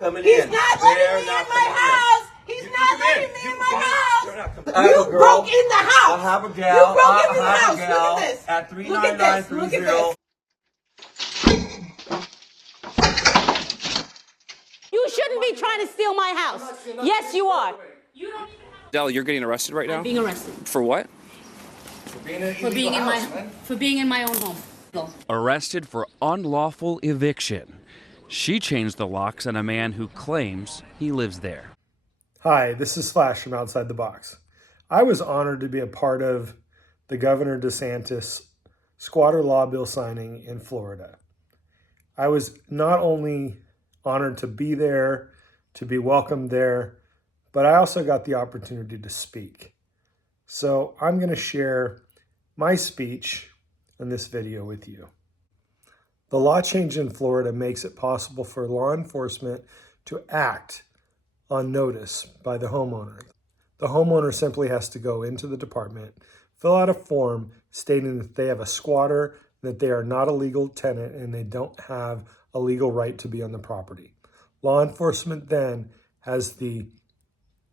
coming He's in. not letting me in my house. He's not letting me in my house. You broke in the house. I have a gal. You broke into the house. Look at this. At Look at this. Look at this. You shouldn't be trying to steal my house. Yes, you are. Dell, you're getting arrested right now? I'm being arrested. For what? For being in my own home. Arrested for unlawful eviction. She changed the locks on a man who claims he lives there. Hi, this is Flash from Outside the Box. I was honored to be a part of the Governor DeSantis squatter law bill signing in Florida. I was not only honored to be there, to be welcomed there, but I also got the opportunity to speak. So I'm going to share my speech in this video with you. The law change in Florida makes it possible for law enforcement to act on notice by the homeowner. The homeowner simply has to go into the department, fill out a form stating that they have a squatter, that they are not a legal tenant, and they don't have a legal right to be on the property. Law enforcement then has the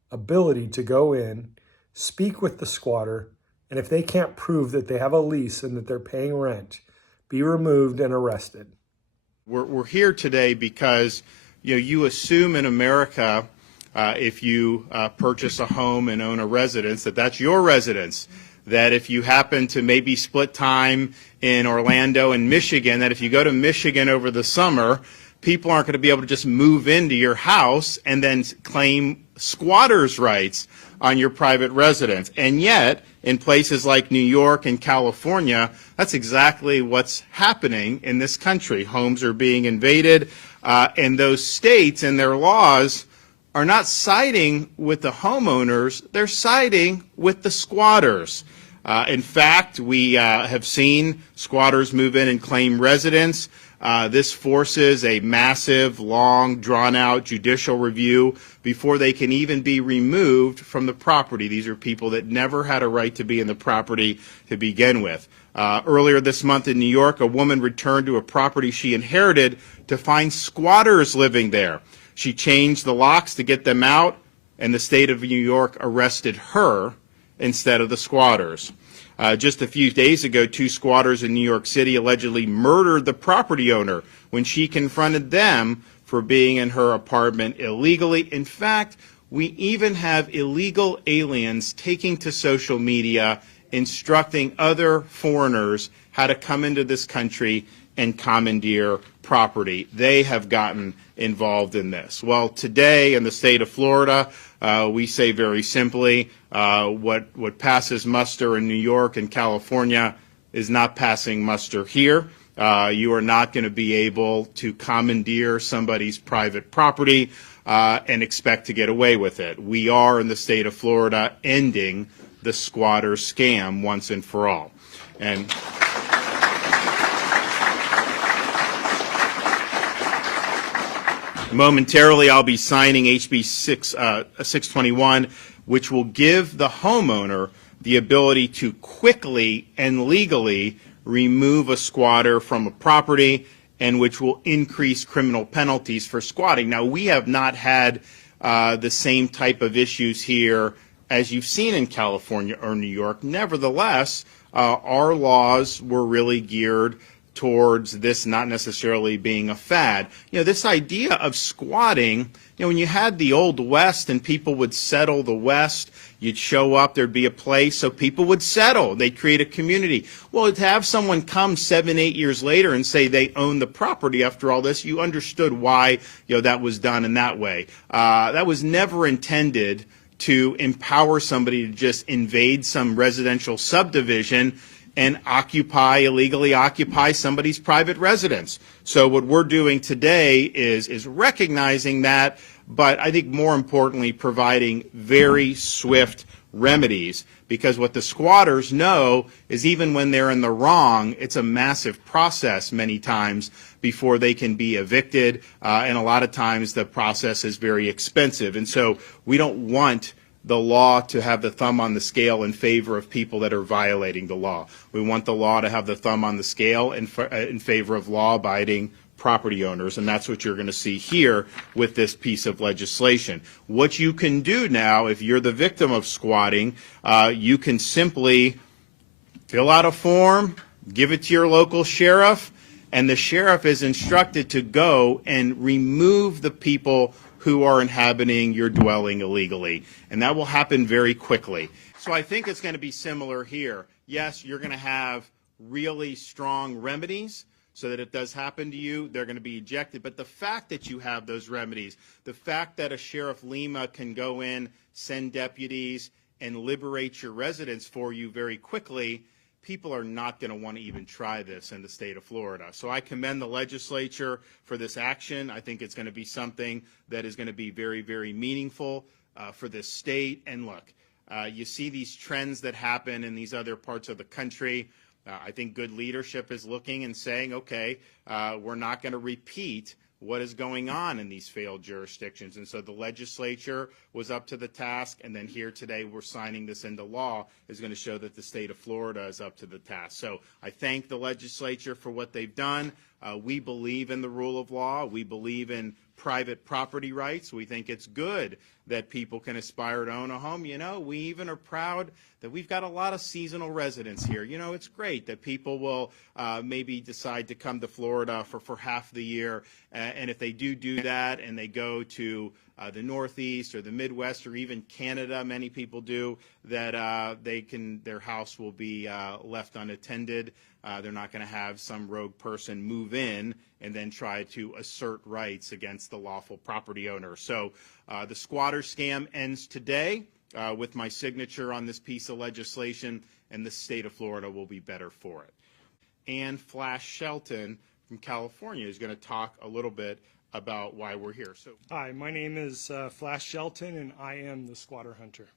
ability to go in, speak with the squatter, and if they can't prove that they have a lease and that they're paying rent, be removed and arrested. We're here today because you assume in America, if you purchase a home and own a residence, that's your residence. That if you happen to maybe split time in Orlando and Michigan, that if you go to Michigan over the summer, people aren't going to be able to just move into your house and then claim squatters' rights on your private residence. And yet, in places like New York and California, that's exactly what's happening in this country. Homes are being invaded, and those states and their laws are not siding with the homeowners, they're siding with the squatters. In fact, we have seen squatters move in and claim residence. This forces a massive, long, drawn-out judicial review before they can even be removed from the property. These are people that never had a right to be in the property to begin with. Earlier this month in New York, a woman returned to a property she inherited to find squatters living there. She changed the locks to get them out, and the state of New York arrested her instead of the squatters. Just a few days ago, 2 squatters in New York City allegedly murdered the property owner when she confronted them for being in her apartment illegally. In fact, we even have illegal aliens taking to social media, instructing other foreigners how to come into this country and commandeer property. They have gotten involved in this. Well, today in the state of Florida, we say very simply, what passes muster in New York and California is not passing muster here. You are not going to be able to commandeer somebody's private property and expect to get away with it. We are in the state of Florida ending the squatter scam once and for all. And momentarily, I'll be signing HB 621, which will give the homeowner the ability to quickly and legally remove a squatter from a property, and which will increase criminal penalties for squatting. Now, we have not had the same type of issues here as you've seen in California or New York. Nevertheless, our laws were really geared towards this not necessarily being a fad. This idea of squatting, when you had the Old West and people would settle the West, you'd show up, there'd be a place, so people would settle. They'd create a community. Well, to have someone come 7, 8 years later and say they own the property after all this, you understood why that was done in that way. That was never intended to empower somebody to just invade some residential subdivision and illegally occupy somebody's private residence. So what we're doing today is recognizing that, but I think more importantly, providing very swift remedies, because what the squatters know is even when they're in the wrong, it's a massive process many times before they can be evicted, and a lot of times the process is very expensive. And so we don't want the law to have the thumb on the scale in favor of people that are violating the law. We want the law to have the thumb on the scale in favor of law-abiding property owners, and that's what you're going to see here with this piece of legislation. What you can do now, if you're the victim of squatting, you can simply fill out a form, give it to your local sheriff, and the sheriff is instructed to go and remove the people who are inhabiting your dwelling illegally. And that will happen very quickly. So I think it's going to be similar here. Yes, you're going to have really strong remedies so that it does happen to you, they're going to be ejected. But the fact that you have those remedies, the fact that a Sheriff Lima can go in, send deputies, and liberate your residence for you very quickly, people are not going to want to even try this in the state of Florida. So I commend the legislature for this action. I think it's going to be something that is going to be very, very meaningful for this state. And look, you see these trends that happen in these other parts of the country. I think good leadership is looking and saying, okay, we're not going to repeat what is going on in these failed jurisdictions. And so the legislature was up to the task, and then here today we're signing this into law is going to show that the state of Florida is up to the task. So I thank the legislature for what they've done. We believe in the rule of law. We believe in private property rights. We think it's good that people can aspire to own a home. You know, we even are proud that we've got a lot of seasonal residents here. You know, it's great that people will maybe decide to come to Florida for half the year. And if they do that and they go to the Northeast or the Midwest or even Canada, many people do, that their house will be left unattended. They're not going to have some rogue person move in and then try to assert rights against the lawful property owner. So the squatter scam ends today with my signature on this piece of legislation, and the state of Florida will be better for it. And Flashshelton from California is going to talk a little bit about why we're here. So, hi, my name is Flashshelton, and I am the squatter hunter.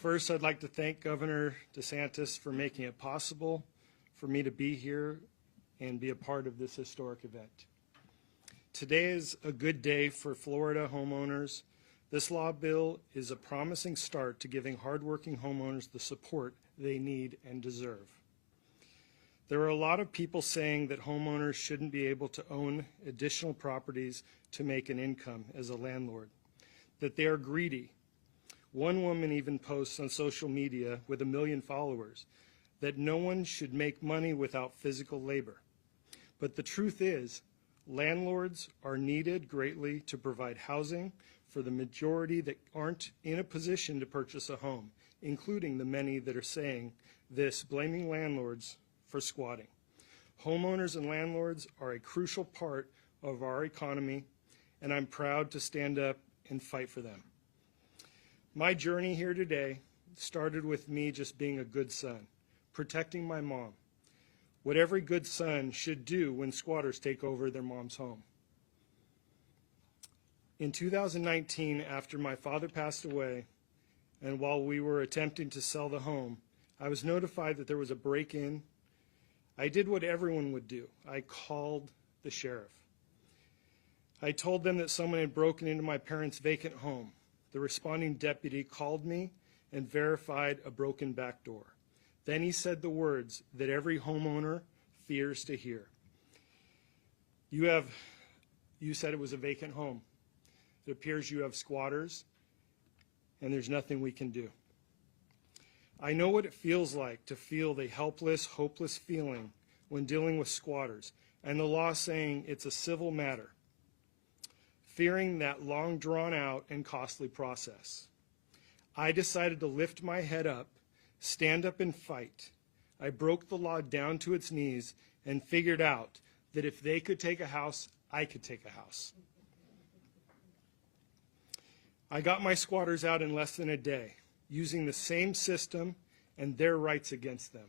First, I'd like to thank Governor DeSantis for making it possible for me to be here and be a part of this historic event. Today is a good day for Florida homeowners. This law bill is a promising start to giving hardworking homeowners the support they need and deserve. There are a lot of people saying that homeowners shouldn't be able to own additional properties to make an income as a landlord, that they are greedy. One woman even posts on social media with 1 million followers that no one should make money without physical labor. But the truth is, landlords are needed greatly to provide housing for the majority that aren't in a position to purchase a home, including the many that are saying this, blaming landlords for squatting. Homeowners and landlords are a crucial part of our economy, and I'm proud to stand up and fight for them. My journey here today started with me just being a good son, protecting my mom, what every good son should do when squatters take over their mom's home. In 2019, after my father passed away, and while we were attempting to sell the home, I was notified that there was a break-in. I did what everyone would do. I called the sheriff. I told them that someone had broken into my parents' vacant home. The responding deputy called me and verified a broken back door. Then he said the words that every homeowner fears to hear. You said it was a vacant home. It appears you have squatters, and there's nothing we can do. I know what it feels like to feel the helpless, hopeless feeling when dealing with squatters, and the law saying it's a civil matter, fearing that long drawn out and costly process. I decided to lift my head up, stand up and fight. I broke the law down to its knees and figured out that if they could take a house, I could take a house. I got my squatters out in less than a day, using the same system and their rights against them.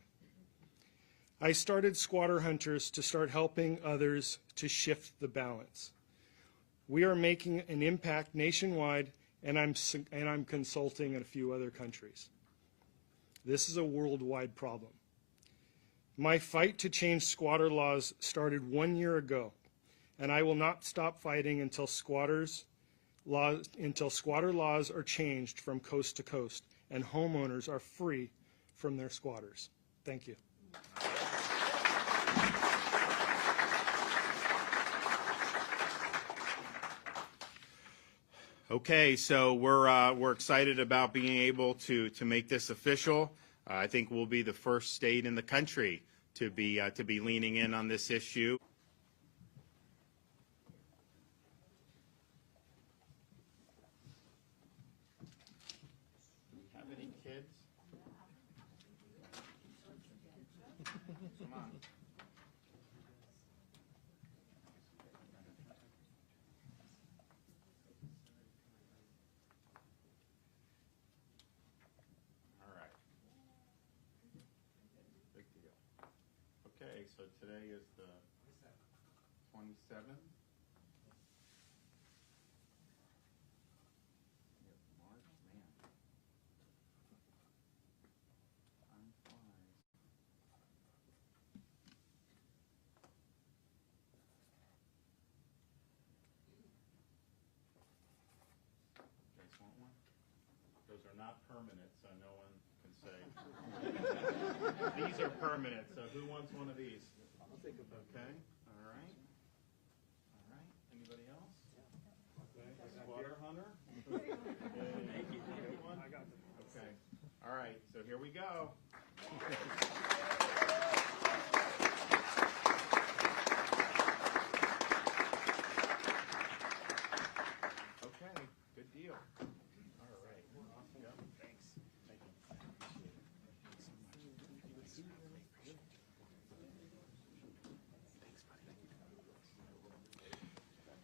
I started Squatter Hunters to start helping others to shift the balance. We are making an impact nationwide, and I'm consulting in a few other countries. This is a worldwide problem. My fight to change squatter laws started 1 year ago, and I will not stop fighting until squatter laws are changed from coast to coast and homeowners are free from their squatters. Thank you. Okay, so we're excited about being able to make this official. I think we'll be the first state in the country to be leaning in on this issue. Have any kids? Come on. All right. Big deal. Okay, so today is the 27th. March, man. Time flies. You guys want one? Those are not permanent, so no one can say. These are permanent, so who wants one of these? I'll take a book. Okay, all right. All right, anybody else? Squatter hunter? Thank you. I got them. Okay, all right, so here we go. Okay, good deal. All right. Yep. Thanks. Thank you. Appreciate it. Thanks so much. Thanks, buddy.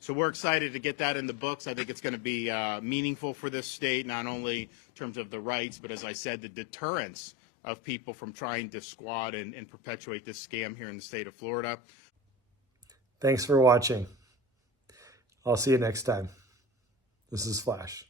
So we're excited to get that in the books. I think it's going to be meaningful for this state, not only in terms of the rights, but as I said, the deterrence of people from trying to squat and perpetuate this scam here in the state of Florida. Thanks for watching. I'll see you next time. This is Flash.